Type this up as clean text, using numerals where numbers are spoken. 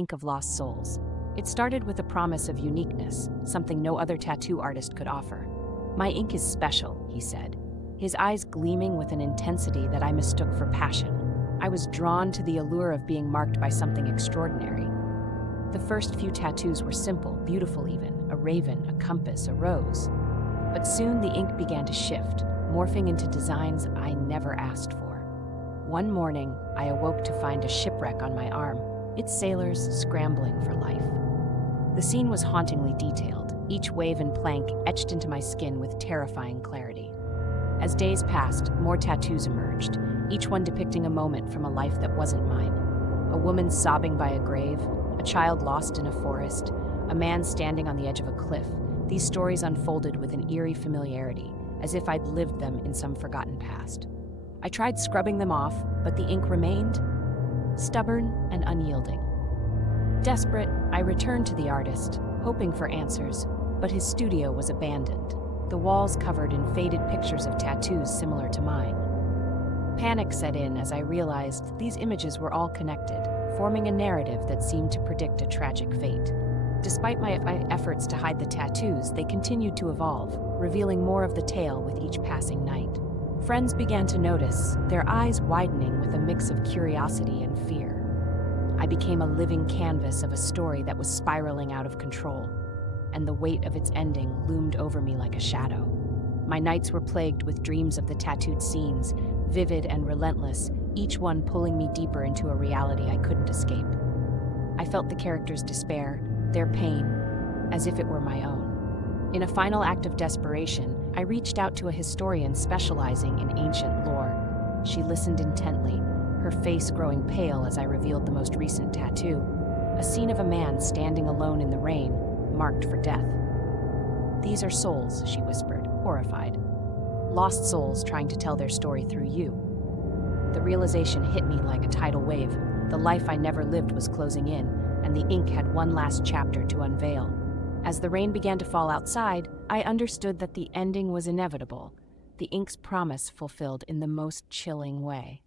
Ink of Lost Souls. It started with a promise of uniqueness, something no other tattoo artist could offer. "My ink is special," he said, his eyes gleaming with an intensity that I mistook for passion. I was drawn to the allure of being marked by something extraordinary. The first few tattoos were simple, beautiful even, a raven, a compass, a rose. But soon the ink began to shift, morphing into designs I never asked for. One morning, I awoke to find a shipwreck on my arm, its sailors scrambling for life. The scene was hauntingly detailed, each wave and plank etched into my skin with terrifying clarity. As days passed, more tattoos emerged, each one depicting a moment from a life that wasn't mine. A woman sobbing by a grave, a child lost in a forest, a man standing on the edge of a cliff. These stories unfolded with an eerie familiarity, as if I'd lived them in some forgotten past. I tried scrubbing them off, but the ink remained, stubborn and unyielding. Desperate, I returned to the artist, hoping for answers, but his studio was abandoned, the walls covered in faded pictures of tattoos similar to mine. Panic set in as I realized these images were all connected, forming a narrative that seemed to predict a tragic fate. Despite my efforts to hide the tattoos, they continued to evolve, revealing more of the tale with each passing night. Friends began to notice, their eyes widening with a mix of curiosity and fear. I became a living canvas of a story that was spiraling out of control, and the weight of its ending loomed over me like a shadow. My nights were plagued with dreams of the tattooed scenes, vivid and relentless, each one pulling me deeper into a reality I couldn't escape. I felt the characters' despair, their pain, as if it were my own. In a final act of desperation, I reached out to a historian specializing in ancient lore. She listened intently, her face growing pale as I revealed the most recent tattoo, a scene of a man standing alone in the rain, marked for death. "These are souls," she whispered, horrified. "Lost souls trying to tell their story through you." The realization hit me like a tidal wave. The life I never lived was closing in, and the ink had one last chapter to unveil. As the rain began to fall outside, I understood that the ending was inevitable, the ink's promise fulfilled in the most chilling way.